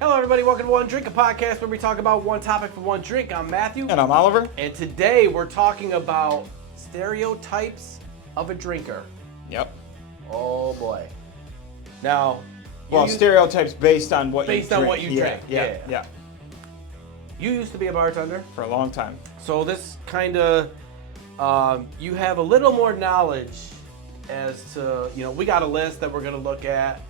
Hello, everybody. Welcome to One Drink, a podcast where we talk about one topic for one drink. I'm Matthew. And I'm Oliver. And today we're talking about stereotypes of a drinker. Yep. Oh, boy. Now, stereotypes based on what you drink. Based on what you drink. Yeah. You used to be a bartender. For a long time. So this kind of, you have a little more knowledge as to, we got a list that we're going to look at,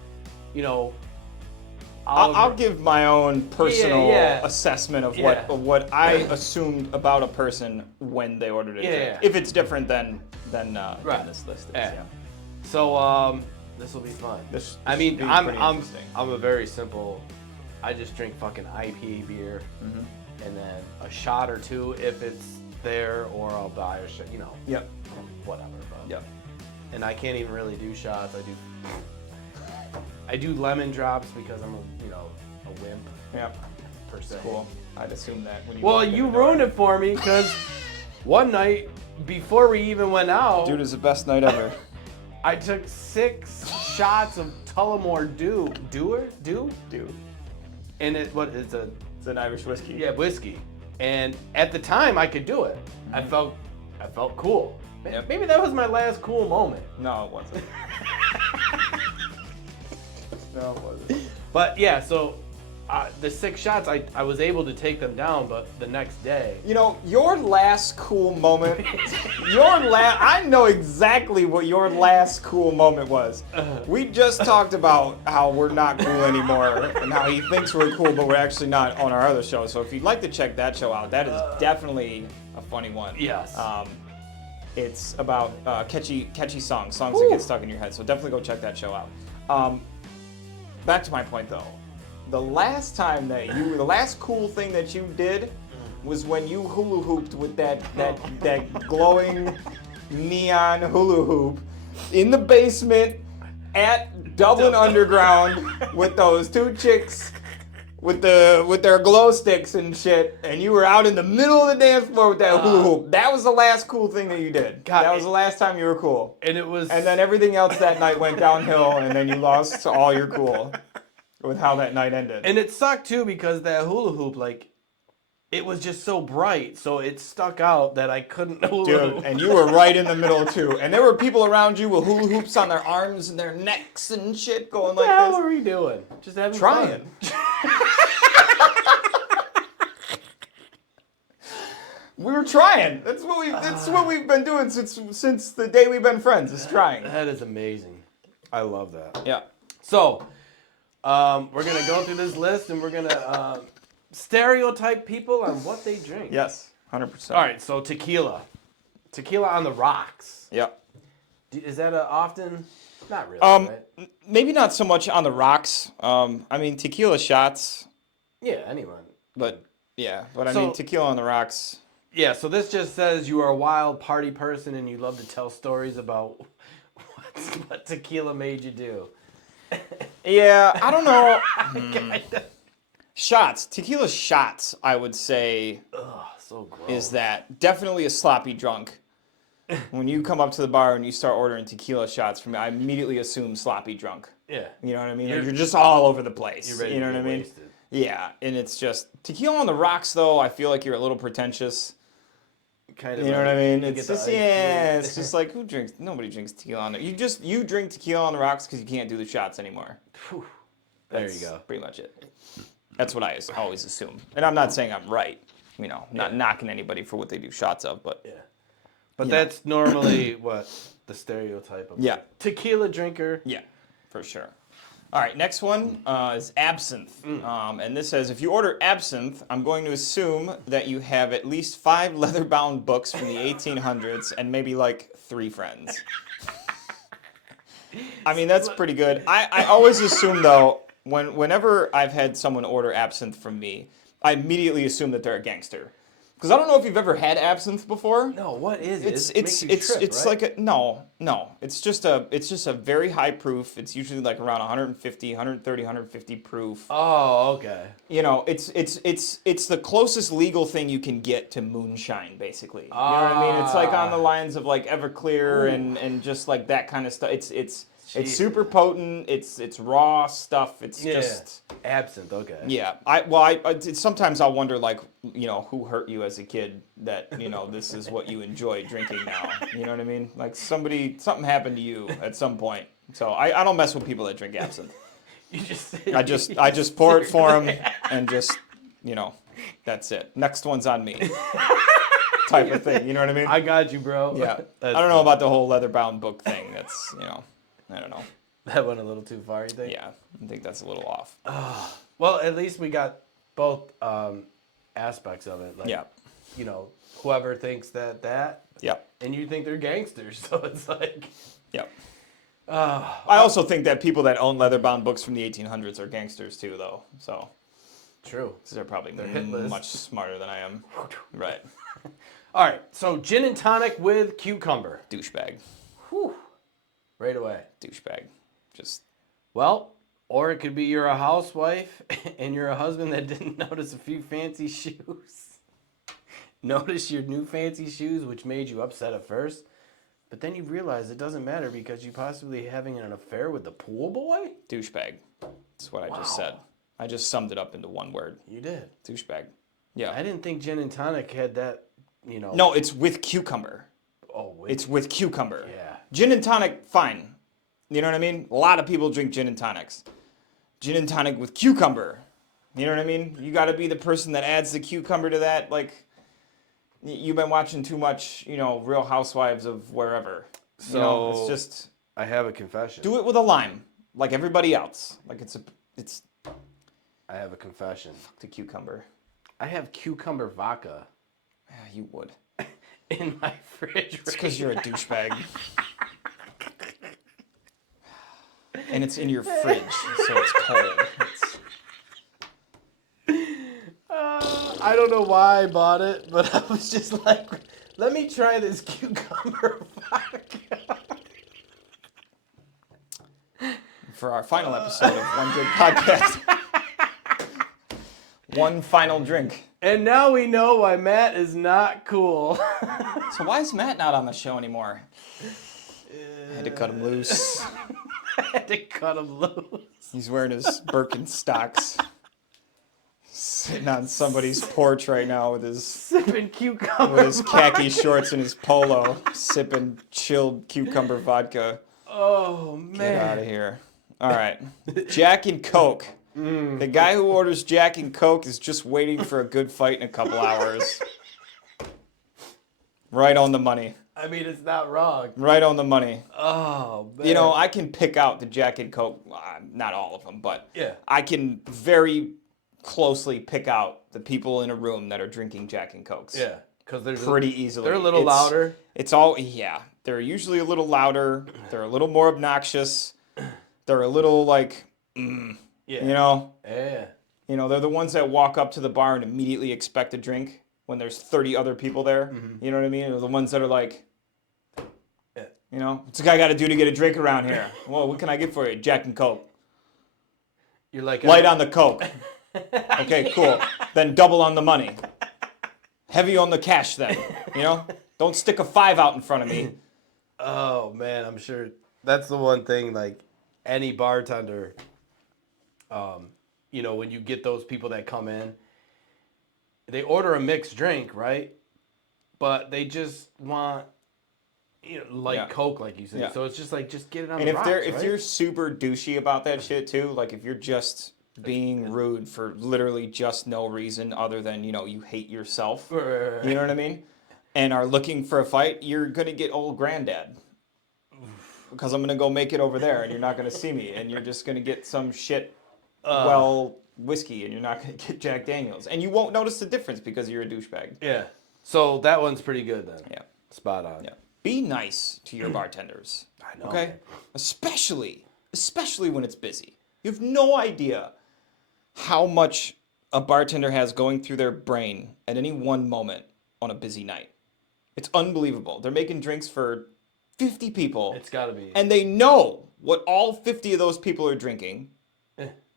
I'll give my own personal assessment of what I assumed about a person when they ordered a drink. Yeah. If it's different than this list is. Yeah. So this will be fun. I'm a very simple. I just drink fucking IPA beer, and then a shot or two if it's there, or I'll buy a shot. Yep. Whatever. But, yep. And I can't even really do shots. I do lemon drops because I'm a wimp. Yep. Per se. Cool. I'd assume that when you. Well, you ruined it for me because one night before we even went out, dude, is the best night ever. I took 6 shots of Tullamore Dew. Dew. And it's an Irish whiskey. Yeah, whiskey. And at the time, I could do it. I felt cool. Yep. Maybe that was my last cool moment. No, it wasn't. No, it wasn't. But yeah, so the 6 shots, I was able to take them down, but the next day. Your last cool moment, I know exactly what your last cool moment was. We just talked about how we're not cool anymore and how he thinks we're cool, but we're actually not on our other show. So if you'd like to check that show out, that is definitely a funny one. Yes. It's about catchy songs that get stuck in your head. So definitely go check that show out. Back to my point though. The last cool thing that you did was when you hula hooped with that glowing neon hula hoop in the basement at Dublin Underground with those 2 chicks with their glow sticks and shit, and you were out in the middle of the dance floor with that hula hoop. That was the last cool thing that you did. That was the last time you were cool. And then everything else that night went downhill, and then you lost all your cool with how that night ended. And it sucked too because that hula hoop, it was just so bright, so it stuck out that I couldn't hula hoop. Dude, and you were right in the middle too. And there were people around you with hula hoops on their arms and their necks and shit going like this. What the hell were we doing? Just having fun. We were trying. That's what we've been doing since the day we've been friends. Is trying. That is amazing. I love that. Yeah. So, we're gonna go through this list and we're gonna stereotype people on what they drink. Yes, 100%. All right. So tequila on the rocks. Yep. Is that often? Not really. Right? Maybe not so much on the rocks. Tequila shots. Yeah, anyone. But tequila on the rocks. Yeah, so this just says you are a wild party person and you love to tell stories about what tequila made you do. Yeah, I don't know. Shots. Tequila shots, I would say, so gross. Is that definitely a sloppy drunk. When you come up to the bar and you start ordering tequila shots from me, I immediately assume sloppy drunk. Yeah. You know what I mean? You're just all over the place. You're ready you know to what I get mean? wasted. Yeah, and it's just tequila on the rocks though, I feel like you're a little pretentious. Kind of. You know what I mean? It's just it's just like nobody drinks tequila on it. You drink tequila on the rocks because you can't do the shots anymore. There That's you go. Pretty much it. That's what I always assume. And I'm not saying I'm right. Not knocking anybody for what they do shots of, but yeah. But that's normally what the stereotype of tequila drinker. Yeah, for sure. All right, next one is absinthe. And this says, if you order absinthe, I'm going to assume that you have at least 5 leather-bound books from the 1800s and maybe 3 friends. That's pretty good. I always assume, though, whenever I've had someone order absinthe from me, I immediately assume that they're a gangster. Because I don't know if you've ever had absinthe before. No, what is it? It's right? Like no. It's just a very high proof. It's usually around 150, 130, 150 proof. Oh, okay. It's the closest legal thing you can get to moonshine, basically. You know what I mean? It's on the lines of Everclear and just that kind of stuff. It's It's super potent. It's raw stuff. It's just absinthe. Okay. Yeah. Sometimes I'll wonder, like, who hurt you as a kid that this is what you enjoy drinking now. You know what I mean? Like something happened to you at some point. So I don't mess with people that drink absinthe. I just pour it for them and just that's it. Next one's on me. Type of thing. You know what I mean? I got you, bro. Yeah. I don't know about the whole leather-bound book thing. That's I don't know. That went a little too far, you think? Yeah, I think that's a little off. Well, at least we got both aspects of it. Like, whoever thinks that. Yep. And you think they're gangsters, so it's like. Yep. I also think that people that own leather-bound books from the 1800s are gangsters too, though. So. True. Because they're probably much smarter than I am. Right. All right. So gin and tonic with cucumber. Douchebag. Whew. Right away. Douchebag. Just. Well, or it could be you're a housewife and you're a husband that didn't notice a few fancy shoes. Notice your new fancy shoes, which made you upset at first. But then you realize it doesn't matter because you possibly having an affair with the pool boy? Douchebag. That's what I just said. I just summed it up into one word. You did. Douchebag. Yeah. I didn't think gin and tonic had that, No, it's with cucumber. Oh, it's with cucumber. Yeah. Gin and tonic, fine. You know what I mean? A lot of people drink gin and tonics. Gin and tonic with cucumber. You know what I mean? You got to be the person that adds the cucumber to that. Like, you've been watching too much, Real Housewives of wherever. So it's just. I have a confession. Do it with a lime, like everybody else. Like it's. I have a confession. Fuck the cucumber. I have cucumber vodka. Yeah, you would. In my fridge. It's because you're a douchebag. And it's in your fridge, so it's cold. I don't know why I bought it, but I was just like, let me try this cucumber vodka. For our final episode of One Drink Podcast. One final drink. And now we know why Matt is not cool. So why is Matt not on the show anymore? I had to cut him loose. He's wearing his Birkenstocks. Sitting on somebody's porch right now with his sipping cucumber with his khaki shorts and his polo, sipping chilled cucumber vodka. Oh man! Get out of here! All right, Jack and Coke. The guy who orders Jack and Coke is just waiting for a good fight in a couple hours. Right on the money. I mean, it's not wrong. Right on the money. Oh man! I can pick out the Jack and Coke. Not all of them, but yeah, I can very closely pick out the people in a room that are drinking Jack and Cokes. Yeah, because they're pretty easily. They're a little louder. It's all They're usually a little louder. They're a little more obnoxious. They're a little like, Yeah. Yeah. They're the ones that walk up to the bar and immediately expect a drink when there's 30 other people there. Mm-hmm. You know what I mean? They're the ones that are like, what's the guy got to do to get a drink around here? Well, what can I get for you? Jack and Coke. You're like light on the Coke. Okay, cool. Then double on the money. Heavy on the cash then. Don't stick a 5 out in front of me. Oh man, I'm sure that's the one thing. Like any bartender, when you get those people that come in, they order a mixed drink, right? But they just want, Coke, like you said. Yeah. So it's just like, just get it on the rocks, right? If you're super douchey about that shit too, like if you're just being rude for literally just no reason other than, you hate yourself, right. You know what I mean? And are looking for a fight, you're going to get old granddad. Because I'm going to go make it over there and you're not going to see me. And you're just going to get some shit, whiskey, and you're not going to get Jack Daniels. And you won't notice the difference because you're a douchebag. Yeah. So that one's pretty good then. Yeah. Spot on. Yeah. Be nice to your bartenders. I know. Okay? Especially when it's busy. You have no idea how much a bartender has going through their brain at any one moment on a busy night. It's unbelievable. They're making drinks for 50 people. It's got to be. And they know what all 50 of those people are drinking.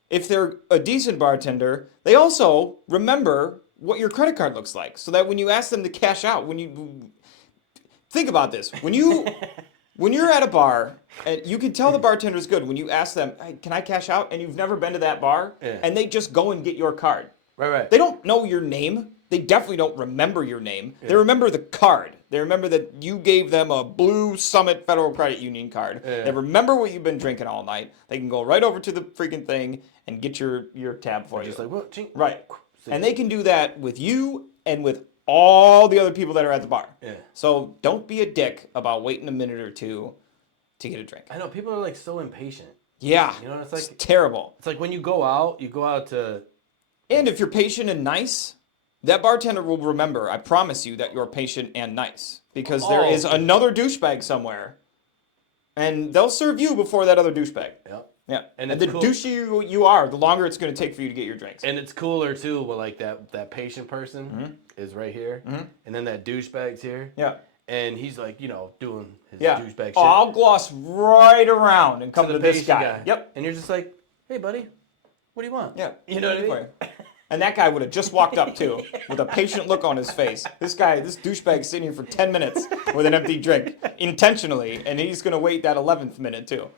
If they're a decent bartender, they also remember what your credit card looks like. So that when you ask them to cash out, think about this. When you When you're at a bar, and you can tell the bartender's good when you ask them, hey, can I cash out? And you've never been to that bar, and they just go and get your card. Right. They don't know your name. They definitely don't remember your name. They remember the card. They remember that you gave them a Blue Summit Federal Credit Union card. They remember what you've been drinking all night. They can go right over to the freaking thing and get your tab for you. Just like, what? Right. And they can do that with you and with all the other people that are at the bar. Yeah. So don't be a dick about waiting a minute or two to get a drink. I know people are like so impatient. Yeah. You know what it's like? It's terrible. It's like when you go out to. And if you're patient and nice, that bartender will remember, I promise you, that you're patient and nice. Because there is another douchebag somewhere. And they'll serve you before that other douchebag. Yep. Yeah. And the douchier you are, the longer it's going to take for you to get your drinks. And it's cooler too, when like that patient person is right here, and then that douchebag's here. Yeah. And he's like, doing his douchebag shit. Oh, I'll gloss right around and come to this guy. Yep. And you're just like, hey, buddy, what do you want? Yeah. You know what I mean? And that guy would have just walked up too, with a patient look on his face. This douchebag's sitting here for 10 minutes with an empty drink, intentionally, and he's going to wait that 11th minute too.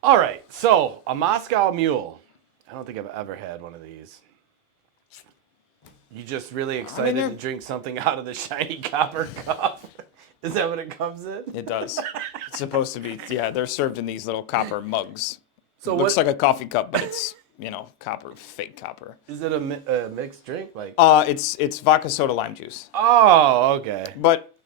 All right, so a Moscow Mule. I don't think I've ever had one of these. You just really excited to drink something out of the shiny copper cup? Is that what it comes in? It does. It's supposed to be, they're served in these little copper mugs. So it looks like a coffee cup, but it's, copper, fake copper. Is it a mixed drink? Like it's vodka soda lime juice. Oh, okay. But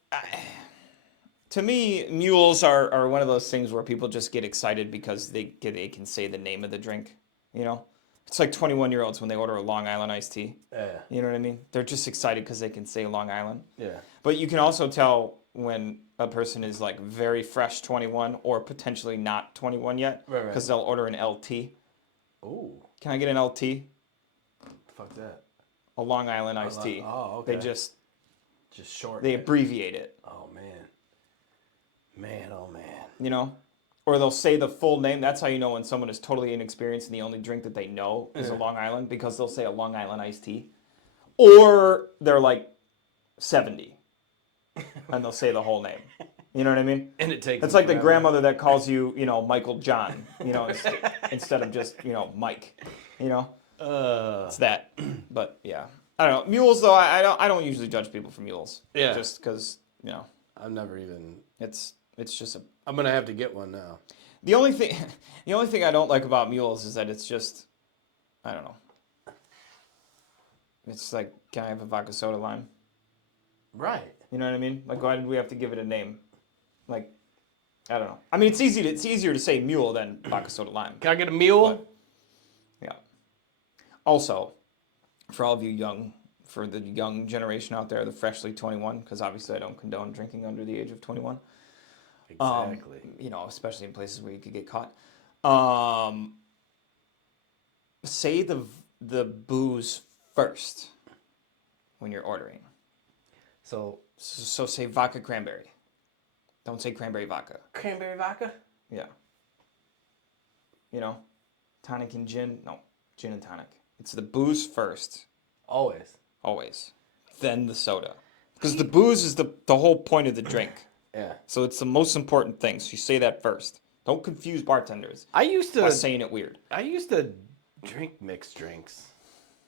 to me, mules are one of those things where people just get excited because they can say the name of the drink, It's like 21-year-olds when they order a Long Island iced tea. Yeah. You know what I mean? They're just excited because they can say Long Island. Yeah. But you can also tell when a person is like very fresh 21 or potentially not 21 yet. Right. Because they'll order an LT. Ooh. Can I get an LT? Fuck that. A Long Island iced tea. Oh, okay. They just short. They abbreviate it. Oh, man. Oh, man. Or they'll say the full name. That's how you know when someone is totally inexperienced and the only drink that they know is a Long Island, because they'll say a Long Island iced tea. Or they're like 70 and they'll say the whole name. You know what I mean? And it takes. It's like the grandmother that calls you, Michael John, instead of just, Mike. It's that. But yeah, I don't know. Mules though, I don't usually judge people for mules. Yeah. Just because I've never even. It's just a. I'm gonna have to get one now. The only thing I don't like about mules is that it's just, I don't know. It's like, can I have a vodka soda lime? Right. You know what I mean? Like, why did we have to give it a name? Like, I don't know. I mean, it's easier to say mule than vodka soda lime. Can I get a mule? But, yeah. Also, for all of you for the young generation out there, the freshly 21, because obviously I don't condone drinking under the age of 21. Exactly. Especially in places where you could get caught. Say the booze first when you're ordering. So say vodka cranberry. Don't say cranberry vodka. Cranberry vodka? Yeah. Tonic and gin. No, gin and tonic. It's the booze first. Always. Then the soda. Because the booze is the whole point of the drink. Yeah. So it's the most important thing. So you say that first. Don't confuse bartenders. I used to by saying it weird. I used to drink mixed drinks.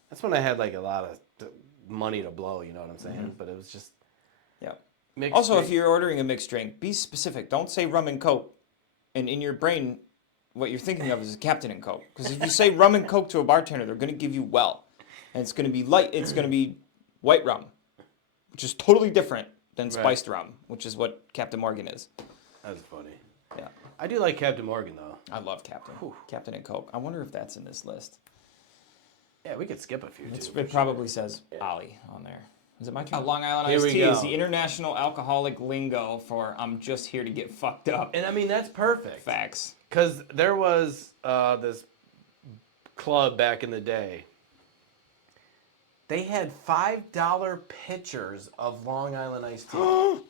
That's when I had like a lot of money to blow. You know what I'm saying? Mm-hmm. But it was just mixed. Also, if you're ordering a mixed drink, be specific. Don't say rum and coke. And in your brain, what you're thinking of is Captain and Coke. Because if you say rum and coke to a bartender, they're going to give you well, and it's going to be light. It's going to be white rum, which is totally different than spiced rum, which is what Captain Morgan is. That's funny. Yeah. I do like Captain Morgan, though. I love Captain. Whew. Captain and Coke. I wonder if that's in this list. Yeah, we could skip a few, too. It probably says Ollie on there. Is it my turn? Long Island iced tea is the international alcoholic lingo for I'm just here to get fucked up. And, I mean, that's perfect. Facts. Because there was this club back in the day. They had $5 pitchers of Long Island iced tea. Oh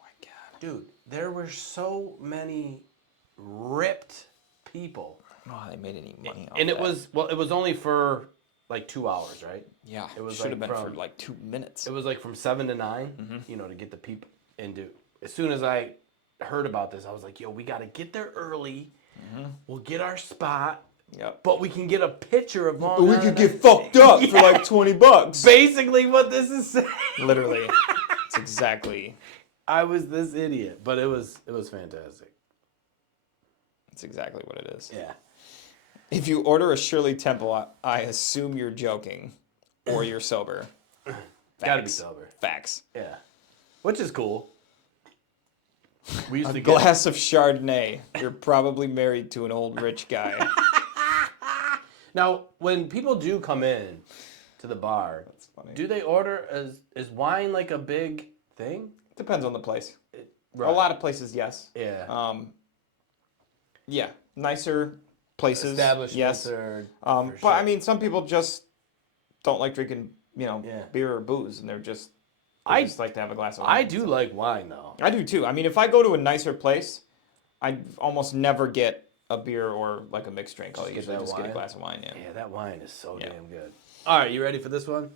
my God. Dude, there were so many ripped people. Oh, they made any money off And that. it was only for like 2 hours, right? Yeah, it was should have been for like 2 minutes. It was like from 7 to 9, to get the people into. As soon as I heard about this, I was like, yo, we got to get there early. We'll get our spot. Yep. But we can get a picture of Long We Island. could get fucked up for like $20. Basically what this is saying. Literally. It's exactly. I was this idiot, but it was fantastic. That's exactly what it is. Yeah. If you order a Shirley Temple, I assume you're joking or you're sober. Gotta be sober. Facts. Yeah. Which is cool. We used A to glass of Chardonnay. You're probably married to an old rich guy. Now, when people do come in to the bar, That's funny. do they order is wine like a big thing? Depends on the place. Right. A lot of places, yes. Yeah. Yeah, nicer places. Establishments yes. or But sure. I mean, some people just don't like drinking, Yeah. beer or booze, and they just like to have a glass of wine. I do like wine though. I do too. I mean, if I go to a nicer place, I almost never get a beer or like a mixed drink. I'll Just get usually that just get a wine? glass of wine. Yeah. Yeah, that wine is so Yeah. damn good. All right, you ready for this one?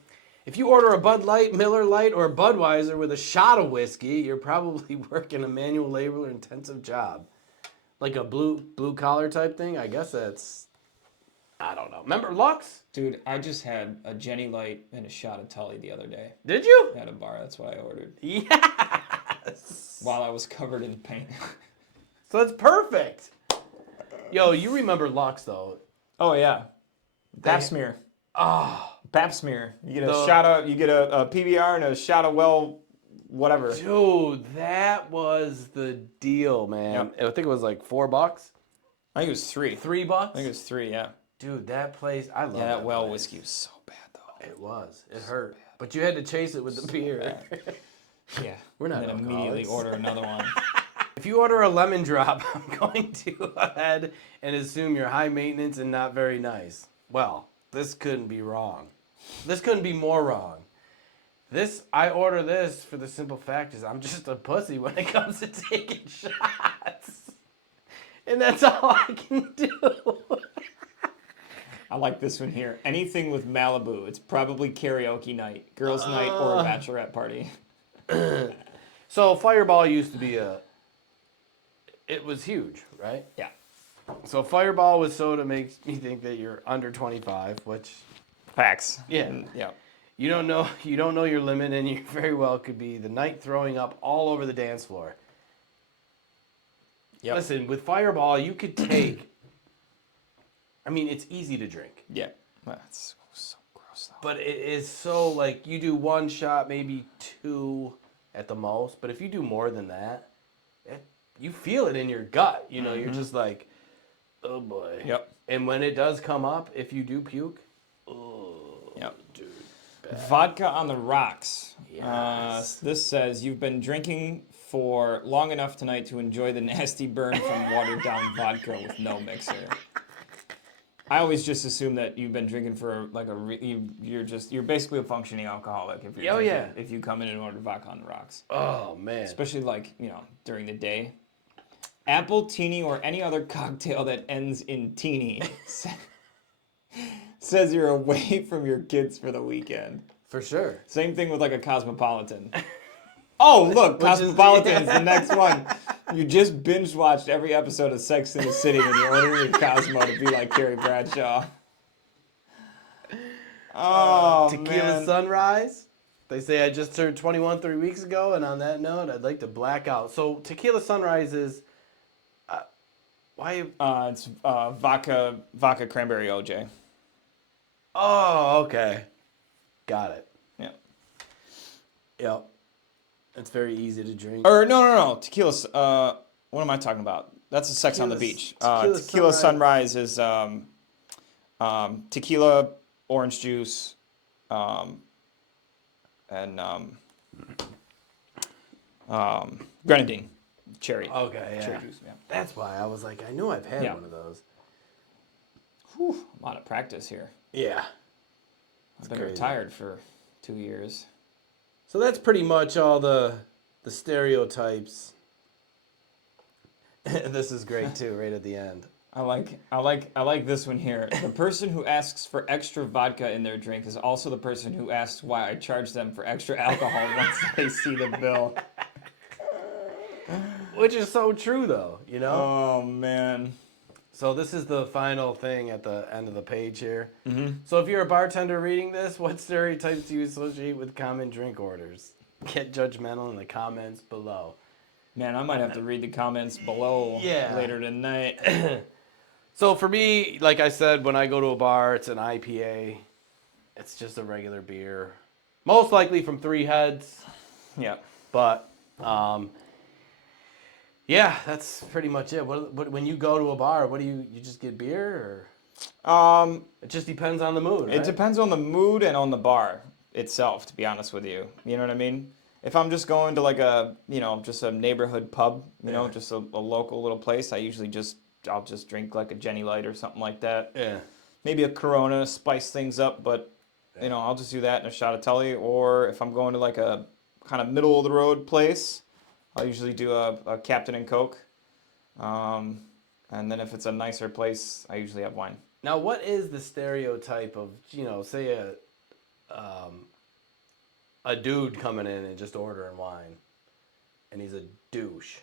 If you order a Bud Light, Miller Light, or Budweiser with a shot of whiskey, you're probably working a manual labor intensive job. Like a blue collar type thing? I guess that's, I don't know. Remember Lux? Dude, I just had a Jenny Light and a shot of Tully the other day Did you? at a bar. That's what I ordered. Yes! While I was covered in paint. So that's perfect. Yo, you remember Lux though. Oh, yeah. Bap smear. Oh, Bap smear. You get a The- shot of, you get a PBR and a shot of, well, whatever. dude, that was the deal, man. Yep. I think it was like $4. I think it was $3. $3? I think it was $3, yeah. Dude, that place, I love Yeah, that well place. whiskey was so bad, though. It was. It hurt. But you had to chase it with the beer. Yeah. We're not And then immediately alcoholics. order another one. If you order a lemon drop, I'm going to go ahead and assume you're high maintenance and not very nice. Well, this couldn't be wrong. This couldn't be more wrong. I order this for the simple fact is I'm just a pussy when it comes to taking shots. And that's all I can do. I like this one here. Anything with Malibu. It's probably karaoke night, girls' night, or a bachelorette party. So Fireball used to be it was huge, right? Yeah. So Fireball with soda makes me think that you're under 25, which Facts. Yeah. Yeah. you don't know your limit, and you very well could be the night throwing up all over the dance floor. Yep. Listen, with Fireball, you could take. I mean, it's easy to drink, Yeah. That's so gross, though. but it is so like you do one shot, maybe two at the most. But if you do more than that, you feel it in your gut. You know, you're just like, oh boy. Yep. And when it does come up, if you do puke, oh, Yep. dude. Vodka on the rocks. Yes. This says you've been drinking for long enough tonight to enjoy the nasty burn from watered down vodka with no mixer. I always just assume that you've been drinking for like you're basically a functioning alcoholic if you're if you come in and order vodka on the rocks. Oh man. Especially like, during the day. Apple, teeny, or any other cocktail that ends in teeny says you're away from your kids for the weekend. For sure. Same thing with like a Cosmopolitan. Oh, look, Cosmopolitan's the next one. You just binge watched every episode of Sex in the City and you're ordering your Cosmo to be like Carrie Bradshaw. Oh, Tequila man. Sunrise. They say I just turned 21 3 weeks ago, and on that note, I'd like to black out. So Tequila Sunrise is why? It's vodka cranberry OJ. Oh, okay, got it. Yeah. Yep, it's very easy to drink. Or no. Tequila. What am I talking about? That's a Sex on the Beach. Tequila Sunrise is tequila, orange juice, and grenadine, cherry. Okay, yeah. Cherry juice. Yeah. That's why I was like, I knew I've had Yeah. one of those. Whew, a lot of practice here. Yeah. I've been crazy. retired for 2 years. So that's pretty much all the stereotypes. This is great too, right at the end. I like this one here. The person who asks for extra vodka in their drink is also the person who asks why I charge them for extra alcohol once they see the bill. Which is so true, though, you know? Oh, man. So this is the final thing at the end of the page here. Mm-hmm. So if you're a bartender reading this, what stereotypes do you associate with common drink orders? Get judgmental in the comments below. Man, I might have to read the comments below later tonight. So for me, like I said, when I go to a bar, it's an IPA. It's just a regular beer. Most likely from Three Heads. Yeah. But, yeah, that's pretty much it. What when you go to a bar, what do you just get beer or? It just depends on the mood, right? It depends on the mood and on the bar itself, to be honest with you. You know what I mean? If I'm just going to like a, just a neighborhood pub, just a local little place, I'll just drink like a Jenny Light or something like that. Yeah. Maybe a Corona, spice things up, but, I'll just do that and a shot of Tully. Or if I'm going to like a kind of middle of the road place, I'll usually do a Captain and Coke. And then if it's a nicer place, I usually have wine. Now, what is the stereotype of, say a dude coming in and just ordering wine, and he's a douche?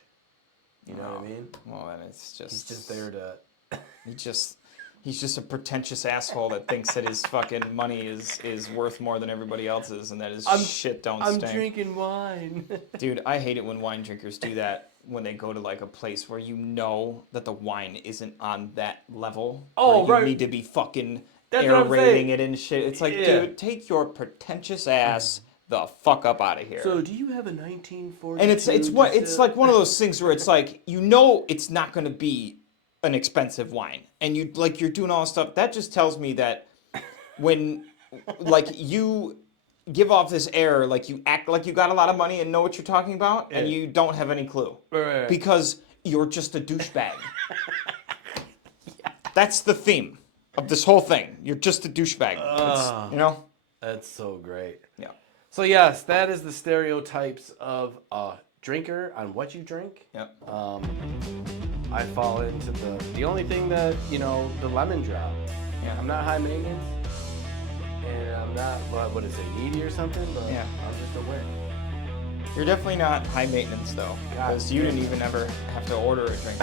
You know what I mean? Well, then it's just... He's just there to... He's just a pretentious asshole that thinks that his fucking money is worth more than everybody else's, and that his shit don't stink. I'm drinking wine. Dude, I hate it when wine drinkers do that when they go to like a place where you know that the wine isn't on that level. Oh, where right. You need to be fucking That's what I'm aerating saying. it and shit. It's like, dude, take your pretentious ass the fuck up out of here. So, do you have a 1942? And it's like one of those things where it's like, it's not going to be an expensive wine, and you're doing all this stuff. That just tells me that when like you give off this air, like you act like you got a lot of money and know what you're talking about, and you don't have any clue, right. Because you're just a douchebag. That's the theme of this whole thing. You're just a douchebag. That's so great. Yeah. So yes, that is the stereotypes of a drinker on what you drink. Yep. I fall into the only thing that, the lemon drop. Yeah. I'm not high maintenance, and I'm not, what is it, needy or something, but Yeah. I'm just aware. You're definitely not high maintenance though, because you didn't even ever have to order a drink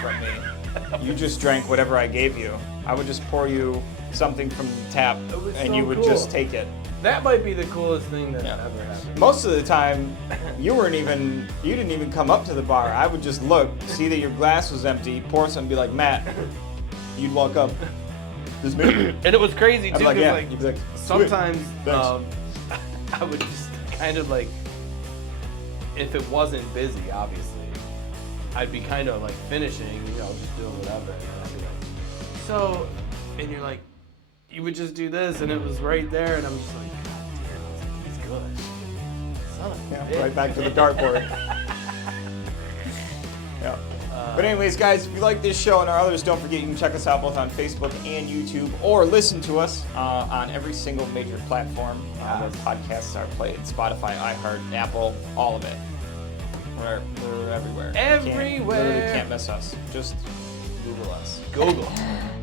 from me. You just drank whatever I gave you. I would just pour you something from the tap, and so you would cool. just take it. That might be the coolest thing that ever happened. Most of the time, you didn't even come up to the bar. I would just look, see that your glass was empty, pour some, and be like, Matt, you'd walk up. This me? And it was crazy too, I'd be like, because You'd be like, sometimes Thanks. I would just kind of like, if it wasn't busy, obviously, I'd be kind of like finishing, just doing whatever, and I'd be like, so, and you're like, you would just do this, and it was right there, and I'm just like, God damn, he's good. Son of a bitch. right back to the dartboard. Yeah. But anyways, guys, if you like this show and our others, don't forget you can check us out both on Facebook and YouTube, or listen to us on every single major platform where podcasts are played: Spotify, iHeart, Apple, all of it. We're everywhere. Everywhere. Can't miss us. Just Google us. Google.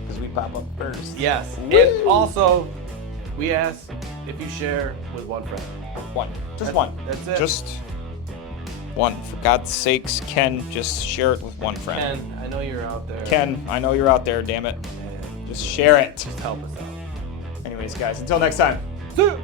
Because we pop up first. Yes. Woo! And also, we ask if you share with one friend. One. Just one. That's it. Just one. For God's sakes, Ken, just share it with one friend. Ken, I know you're out there. Ken, I know you're out there, damn it. And Just share it. just help us out. Anyways, guys, until next time. See you.